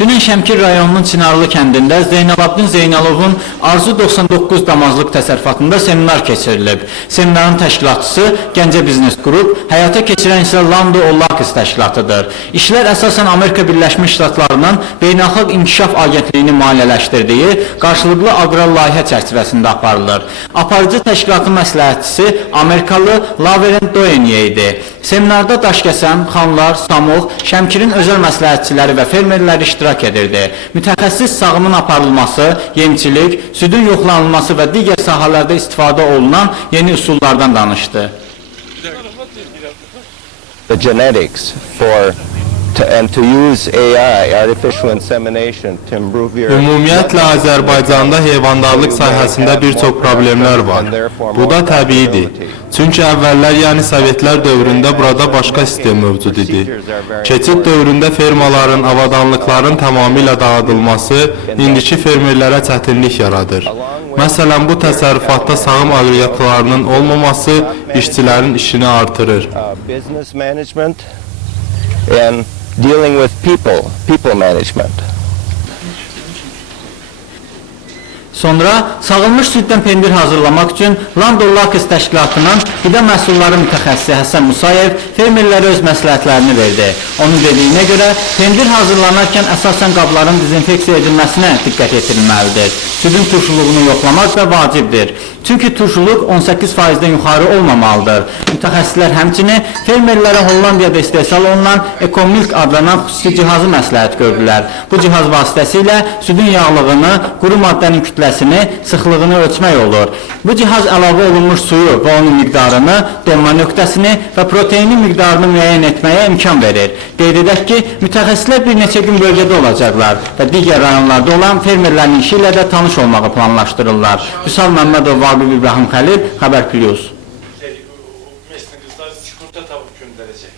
Dünən Şəmkir rayonunun Çınarlı kəndində Zeynalabdin Zeynalovun Arzu 99 damazlıq təsərrüfatında seminar keçirilib. Seminarın təşkilatçısı Gəncə Biznes Qrup, həyata keçirən isə Lando Ollakis təşkilatıdır. İşlər əsasən Amerika Birləşmiş Ştatlarının Beynəlxalq İnkişaf Agentliyini maliyyələşdirdiyi qarşılıqlı aqrar layihə çərçivəsində aparılır. Aparıcı təşkilatın məsləhətçisi Amerikalı Laveren Doyeniye idi. Seminarda daşkəsən, xanlar, Samux, Şəmkirin özəl məsləhətçiləri və fermerləri iştirak edirdi. Mütəxəssis sağımın aparılması, yemçilik, südün yoxlanılması və digər sahələrdə istifadə olunan yeni üsullardan danışdı. The genetics to use AI, artificial insemination, to improve your... Ümumiyyətlə, Azərbaycanda heyvandarlıq sahəsində bir çox problemlər var. Bu da təbiidir. Çünki əvvəllər, yəni Sovetlər dövründə burada başqa sistem mövcud idi. Keçid dövründə fermaların, avadanlıqların tamamilə dağıdılması indiki fermerlərə çətinlik yaradır. Məsələn, bu təsərrüfatda sağım aqriyyatlarının olmaması işçilərin işini artırır. Business management and dealing with people management. Sonra sağılmış süddən pendir hazırlamaq üçün Lando Ollakis təşkilatının qida məhsulları mütəxəssisi Həsən Musayev fermerlərə öz məsləhətlərini verdi. Onun dediyinə görə pendir hazırlanarkən əsasən qabların dezinfeksiya edilməsinə diqqət yetirilməlidir. Südün turşuluğunu yoxlamaq da vacibdir. Çünki turşuluq 18%-dən yuxarı olmamalıdır. Mütəxəssislər həmçinin fermerlərə Hollandiyada istehsal olunan Ecomilk adlanan xüsusi cihazı məsləhət gördülər. Bu cihaz vasitəsilə südün yağlığını, quru maddənin kütləsini, sıxlığını ölçmək olur. Bu cihaz əlavə olunmuş suyu və onun miqdarını, donma nöqtəsini və proteinin miqdarını müəyyən etməyə imkan verir. Qeyd edək ki, mütəxəssislər bir neçə gün bölgədə olacaqlar və digər rayonlarda olan fermerlərin işi ilə də tanış olmağı planlaşdırırlar. Vüsal Məmmədov, Vaqif İbrahim Xəlil, Xəbər Plus. Mesleğinizden sigorta tavuk gönderecek.